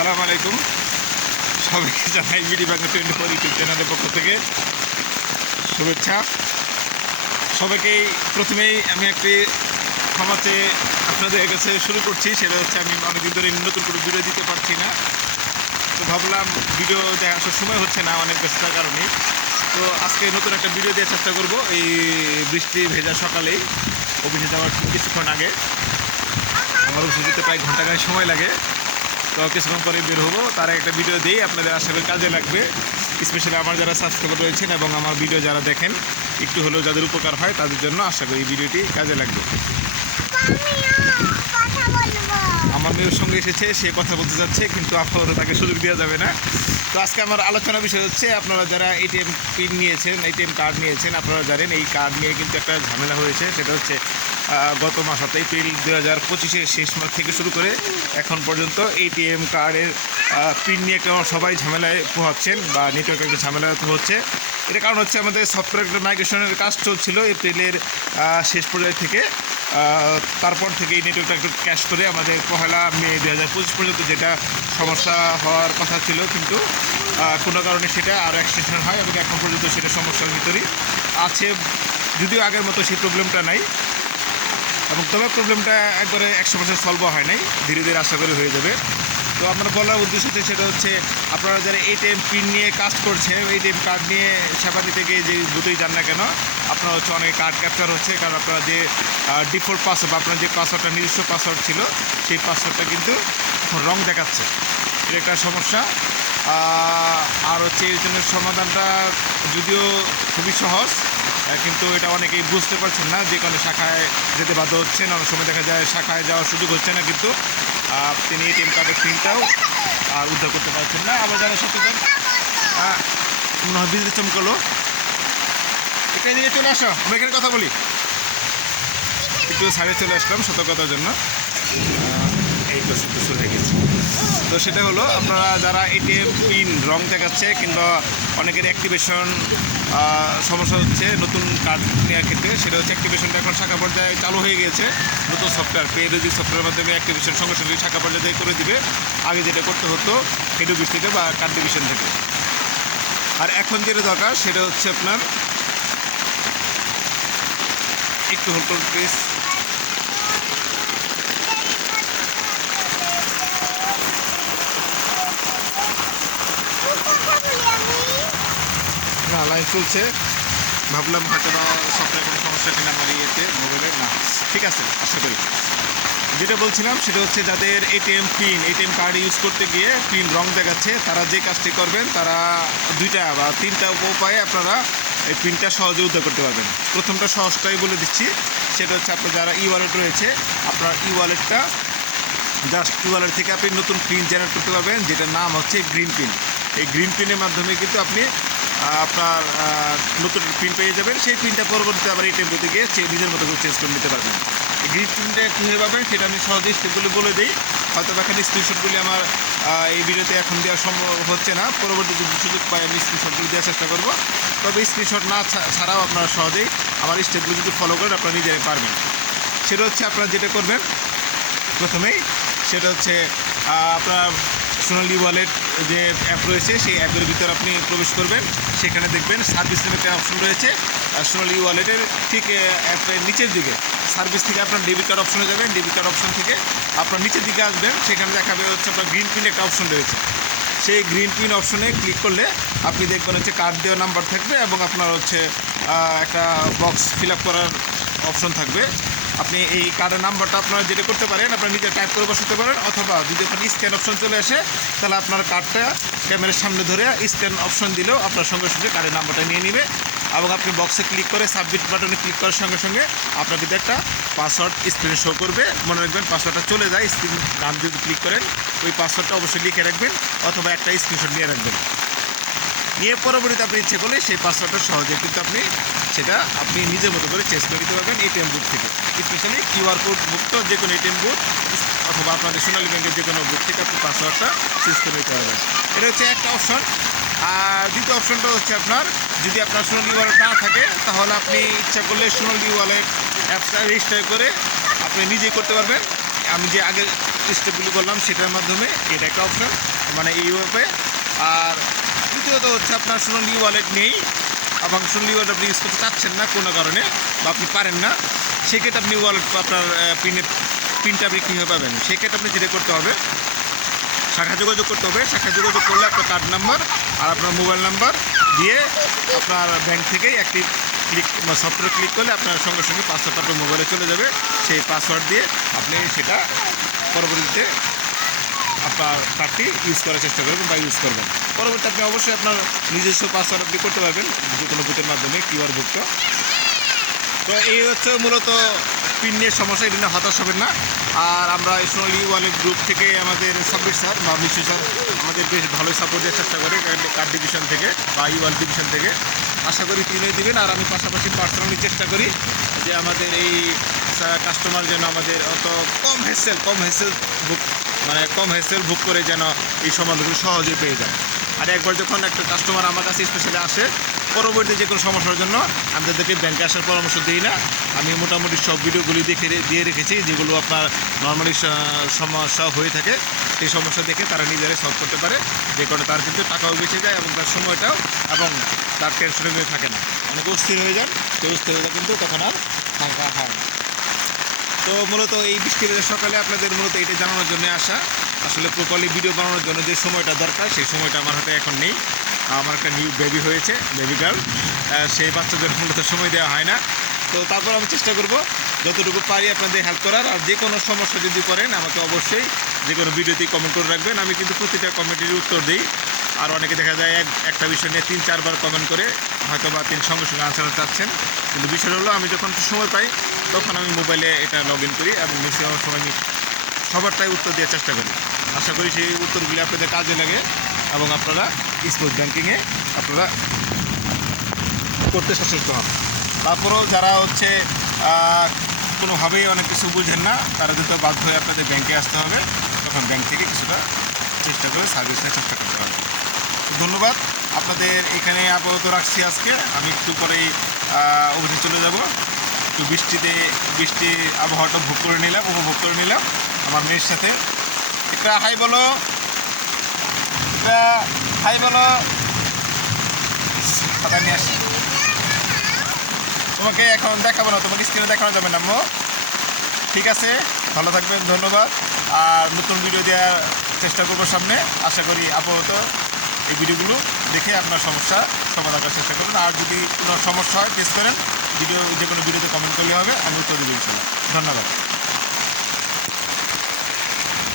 আসসালামু আলাইকুম, সবাইকে জানাই বিডি বাংলা 24 ইউটিউব চ্যানেলের পক্ষ থেকে শুভেচ্ছা। সবাইকেই প্রথমেই আমি একটি ক্ষমা চেয়ে আপনাদের কাছে শুরু করছি। সেটা হচ্ছে আমি অনেকদিন ধরে নতুন করে ভিডিও দিতে পারছি না, তো ভাবলাম ভিডিও দেখার সময় হচ্ছে না অনেক ব্যস্ততার কারণে। তো আজকে নতুন একটা ভিডিও দেওয়ার চেষ্টা করব। এই বৃষ্টি ভেজা সকালেই অফিসে যাওয়ার কিছুক্ষণ আগে, আমার অফিসে যেতে প্রায় ঘন্টাখানেক সময় লাগে, তো কিছুক্ষণ পরে বের হবো। তারা একটা ভিডিও দিই, আপনাদের আশা করি কাজে লাগবে। স্পেশালি আমার যারা সাবস্ক্রাইবার রয়েছেন এবং আমার ভিডিও যারা দেখেন, একটু হলেও যাদের উপকার হয় তাদের জন্য আশা করি ভিডিওটি কাজে লাগবে। আমার মেয়ের সঙ্গে এসেছে, সে কথা বলতে যাচ্ছে, কিন্তু আপনারা তাকে সুযোগ দেওয়া যাবে না। তো আজকে আমার আলোচনা বিষয় হচ্ছে, আপনারা যারা এটিএম পিন নিয়েছেন, এটিএম কার্ড নিয়েছেন, আপনারা জানেন এই কার্ড নিয়ে কিন্তু একটা ঝামেলা হয়েছে। সেটা হচ্ছে গত মাস অর্থাৎ এপ্রিল 2025-এর শেষ মাস থেকে শুরু করে এখন পর্যন্ত এটিএম কার্ডের পিন নিয়ে সবাই ঝামেলায় পোহাচ্ছেন বা নেটওয়ার্কে একটা ঝামেলা হচ্ছে। এটা কারণ হচ্ছে আমাদের সফটওয়্যার একটা মাইগ্রেশনের কাজ চলছিল এপ্রিলের শেষ পর্যায় থেকে। তারপর থেকে এই নেটওয়ার্কটা একটু ক্যাশ করে আমাদের 1 মে 2025 পর্যন্ত যেটা সমস্যা হওয়ার কথা ছিল, কিন্তু কোনো কারণে সেটা আরও এক্সটেনশন হয় এবং এখন পর্যন্ত সেটা সমস্যার ভিতরেই আছে। যদিও আগের মতো সেই প্রবলেমটা নাই, এবং তবে প্রবলেমটা একবারে 100% সলভ হয় নাই, ধীরে ধীরে আশা করি হয়ে যাবে। তো আমার বলার উদ্দেশ্য সেটা হচ্ছে, আপনারা যারা এটিএম পিন নিয়ে কাজ করছে, এটিএম কার্ড নিয়ে সেবা দিতে গিয়ে যে দুটোই যান না কেন, আপনার হচ্ছে অনেক কার্ড ক্যাপচার হচ্ছে। কারণ আপনারা যে ডিফল্ট পাসওয়ার্ড বা আপনার যে পাসওয়ার্ডটা নিজস্ব পাসওয়ার্ড ছিল, সেই পাসওয়ার্ডটা কিন্তু এখন রং দেখাচ্ছে। এটা একটা সমস্যা। আর হচ্ছে এর জন্য সমাধানটা যদিও খুবই সহজ, কিন্তু এটা অনেকেই বুঝতে পারছেন না, যে কোনো শাখায় যেতে বাধ্য হচ্ছেন। অনেক সময় দেখা যায় শাখায় যাওয়ার সুযোগ হচ্ছে না, কিন্তু তিনি এটিএম কার্ডের প্রিন্টটাও উদ্ধার করতে পারছেন না। আবার যারা সচেতন, মনে হয় বিদ্যুৎ চমকালো, এখানে নিয়ে চলে আসো, আমি এখানে কথা বলি। একটু সাইডে চলে আসলাম সতর্কতার জন্য। এই তো শুরু হয়ে গেছে। তো সেটা হলো, আপনারা যারা এটিএম পিন রং দেখাচ্ছে কিংবা অনেকের অ্যাক্টিভেশন সমস্যা হচ্ছে নতুন কার্ড নেওয়ার ক্ষেত্রে, সেটা হচ্ছে অ্যাক্টিভেশনটা এখন শাখা পর্যায়ে চালু হয়ে গেছে। নতুন সফটওয়্যার পেরিজি সফটওয়্যারের মাধ্যমে অ্যাক্টিভেশন সঙ্গে সঙ্গে শাখা পর্যায়ে করে দিবে। আগে যেটা করতে হতো হেড অফিস থেকে বা কার্ড ডিভিশন থেকে। আর এখন যেটা দরকার সেটা হচ্ছে আপনার, একটু হোল্ড করুন প্লিজ। না, লাইন চলছে, ভাবলাম হয়তো বা সফটওয়্যার কোনো সমস্যা কিনা আমার ইয়েতে মোবাইলের। না, ঠিক আছে, আশা করি। যেটা বলছিলাম সেটা হচ্ছে, যাদের এটিএম কার্ড ইউজ করতে গিয়ে পিন রং দেখাচ্ছে, তারা যে কাজটি করবেন, তারা 2টা বা 3টা উপায়ে আপনারা এই পিনটা সহজে উদ্ধার করতে পারবেন। প্রথমটা সহজটাই বলে দিচ্ছি, সেটা হচ্ছে আপনার যারা ই ওয়ালেট রয়েছে, আপনার ই ওয়ালেটটা জাস্ট ই ওয়ালেট থেকে আপনি নতুন পিন জেনারেট করতে পারবেন, যেটার নাম হচ্ছে গ্রিন পিন। এই গ্রিন পিনের মাধ্যমে কিন্তু আপনি আপনার নতুন পিন পেয়ে যাবেন। সেই পিনটা পরবর্তীতে আবার এটিএম করতে গিয়ে নিজের মতো করে চেঞ্জ করে নিতে পারবেন। এই গ্রিন পিনটা কীভাবে পাবেন সেটা আমি সহজেই স্টেপগুলি বলে দিই। হয়তো এখানে স্ক্রিনশটগুলি আমার এই ভিডিওতে এখন দেওয়া সম্ভব হচ্ছে না, পরবর্তী যদি সুযোগ পাই আমি স্ক্রিনশটগুলি দেওয়ার চেষ্টা করব। তবে স্ক্রিনশট না ছাড়াও আপনারা সহজেই আমার স্টেপগুলি যদি ফলো করেন, আপনারা নিজেরাই পারবেন। সেটা হচ্ছে আপনারা যেটা করবেন প্রথমেই, সেটা হচ্ছে আপনার সোনালী ওয়ালেট যে অ্যাপ রয়েছে, সেই অ্যাপের ভিতরে আপনি প্রবেশ করবেন। সেখানে দেখবেন সার্ভিস নামে একটা অপশন রয়েছে। সোনালী ওয়ালেটের ঠিক অ্যাপের নিচের দিকে সার্ভিস থেকে আপনার ডেবিট কার্ড অপশনে যাবেন। ডেবিট কার্ড অপশন থেকে আপনার নিচের দিকে আসবেন, সেখানে দেখাবে হচ্ছে আপনার গ্রিন পিন একটা অপশন রয়েছে। সেই গ্রিন পিন অপশনে ক্লিক করলে আপনি দেখবেন হচ্ছে কার্ড দেওয়ার নাম্বার থাকবে এবং আপনার হচ্ছে একটা বক্স ফিল আপ করার অপশন থাকবে। আপনি এই কার্ডের নাম্বারটা আপনারা যেটা করতে পারেন, আপনারা নিজে টাইপ করে বসাতে পারেন, অথবা যদি ওখানে স্ক্যান অপশন চলে আসে, তাহলে আপনার কার্ডটা ক্যামেরার সামনে ধরে স্ক্যান অপশন দিলেও আপনার সঙ্গে সঙ্গে কার্ডের নাম্বারটা নিয়ে নেবে। এবং আপনি বক্সে ক্লিক করে সাবমিট বাটনে ক্লিক করার সঙ্গে সঙ্গে আপনার কিন্তু একটা পাসওয়ার্ড স্ক্রিনে শো করবে। মনে রাখবেন, পাসওয়ার্ডটা চলে যায় স্ক্রিন নাম যদি ক্লিক করেন, ওই পাসওয়ার্ডটা অবশ্যই লিখে রাখবেন, অথবা একটা স্ক্রিনশট নিয়ে রাখবেন। নিয়ে পরবর্তীতে আপনি ইচ্ছে করলে সেই পাসওয়ার্ডটা সহজে কিন্তু সেটা আপনি নিজের মতো করে চেঞ্জ করে দিতে পারবেন এটিএম বুথ থেকে। স্পেশালি কিউআর কোড মুক্ত যে কোনো এটিএম বুথ অথবা আপনাদের সোনালী ব্যাংকের যে কোনো বুথ থেকে আপনি পাসওয়ার্ডটা চেঞ্জ করে নিতে পারবেন। এটা হচ্ছে একটা অপশন। আর দ্বিতীয় অপশনটা হচ্ছে, আপনার যদি আপনার সোনালী ওয়ালেট না থাকে, তাহলে আপনি ইচ্ছা করলে সোনালী ওয়ালেট অ্যাপসটা রেজিস্টার করে আপনি নিজেই করতে পারবেন। আমি যে আগে স্টেপগুলি বললাম সেটার মাধ্যমে এটা একটা অপশন, মানে এইভাবে। আর দ্বিতীয়ত হচ্ছে আপনার সোনালী ওয়ালেট নেই এবং সোনালী ওয়ালেট আপনি ইউজ করতে চাচ্ছেন না কোনো কারণে, বা আপনি পারেন না, সেক্ষেত্রে আপনি ওয়ালেট আপনার পিনটা আপনি কীভাবে পাবেন? সেক্ষেত্রে আপনি যেটা করতে হবে, শাখা যোগাযোগ করতে হবে। শাখা যোগাযোগ করলে আপনার কার্ড নাম্বার আর আপনার মোবাইল নাম্বার দিয়ে আপনার ব্যাংক থেকেই একটি সফটওয়্যার ক্লিক করলে আপনার সঙ্গে সঙ্গে পাসওয়ার্ড আপনার মোবাইলে চলে যাবে। সেই পাসওয়ার্ড দিয়ে আপনি সেটা পরবর্তীতে আপনার কার্ডটি ইউজ করার চেষ্টা করবেন বা ইউজ করবেন। পরবর্তীতে আপনি অবশ্যই আপনার নিজস্ব পাসওয়ার্ড আপনি করতে পারবেন যে কোনো বুথের মাধ্যমে কিউআর ভুক্ত। তো এই হচ্ছে মূলত পিন নিয়ে সমস্যা, এটা নিয়ে হতাশ হবেন না। আর আমরা সোনালী ওয়ালেট গ্রুপ থেকে আমাদের সাব্বির স্যার বা মিশু স্যার আমাদের বেশ ভালোই সাপোর্ট দেওয়ার চেষ্টা করে কার্ড ডিভিশন থেকে বা ওয়ালেট ডিভিশন থেকে। আশা করি তিনিও দিবেন। আর আমি পাশাপাশি পার্সোনালি চেষ্টা করি যে আমাদের এই কাস্টমার যেন আমাদের অত কম হেসেল বুক করে যেন এই সমাধানগুলো সহজেই পেয়ে যায়। আর একবার যখন একটা কাস্টমার আমার কাছে স্পেশালি আসে, পরবর্তী যে কোনো সমস্যার জন্য আমি তাদেরকে ব্যাংকে আসার পরামর্শ দিই না। আমি মোটামুটি সব ভিডিওগুলি দিয়ে রেখেছি, যেগুলো আপনার নর্মালি সমস্যা হয়ে থাকে, সেই সমস্যা দেখে তারা নিজেরাই সলভ করতে পারে, যে কারণে তার কিন্তু টাকাও বেঁচে যায় এবং তার সময়টাও এবং তার টেনশনে থাকে না। অনেক অস্থির হয়ে যান, সেই অস্থিরতা কিন্তু তখন আর ফাঁকা হয় না। তো মূলত এই বৃষ্টির সকালে আপনাদের মূলত এটা জানানোর জন্য আসা। আসলে প্রপারলি ভিডিও বানানোর জন্য যে সময়টা দরকার সেই সময়টা আমার হাতে এখন নেই। আমার একটা নিউ বেবি হয়েছে, বেবি গার্ল, সেই বাচ্চাদের মূলত সময় দেওয়া হয় না। তো তারপর আমি চেষ্টা করব যতটুকু পারি আপনাদের হেল্প করার। আর যে কোনো সমস্যা যদি করেন আমাকে অবশ্যই যে কোনো ভিডিওতেই কমেন্ট করে রাখবেন। আমি কিন্তু প্রতিটা কমেন্টের উত্তর দিই। আর অনেকে দেখা যায় একটা বিষয় নিয়ে 3-4 বার কমেন্ট করে হয়তো বা তিনি সঙ্গে সঙ্গে আনসার চাচ্ছেন, কিন্তু বিষয় হলো আমি যখন সময় পাই তখন আমি মোবাইলে এটা লগ ইন করি এবং ম্যাক্সিমাম সময় আমি সবারটাই উত্তর দেওয়ার চেষ্টা করি। আশা করি সেই উত্তরগুলি আপনাদের কাজে লাগে এবং আপনারা স্মুথ ব্যাংকিংয়ে আপনারা করতে সচেষ্ট হন। তারপরেও যারা হচ্ছে কোনোভাবেই অনেক কিছু বুঝেন না, তারা যদি বাধ্য হয়ে আপনাদের ব্যাংকে আসতে হবে, তখন ব্যাংক থেকে কিছুটা চেষ্টা করে সার্ভিস নেওয়ার চেষ্টা করতে হবে। ধন্যবাদ। আপনাদের এখানে আপাতত রাখছি আজকে। আমি একটু পরেই অফিসে চলে যাব। একটু বৃষ্টি আবহাওয়াটা উপভোগ করে নিলাম আমার মেয়ের সাথে। একটা হাই বলো, একটা হাই বলো। কথা নিয়ে আসি, তোমাকে এখন দেখাবো না, তোমাকে স্ক্রিনে দেখানো যাবে না আম্মু। ঠিক আছে, ভালো থাকবেন, ধন্যবাদ। আর নতুন ভিডিও দেওয়ার চেষ্টা করবো সামনে। আশা করি আপাতত এই ভিডিওগুলো দেখে আপনার সমস্যা সমাধান করার চেষ্টা করুন। আর যদি কোনো সমস্যা হয় ফেস করেন, যে কোনো ভিডিওতে কমেন্ট করলে হবে, আমি উত্তর দেবো ইনশাআল্লাহ। ধন্যবাদ।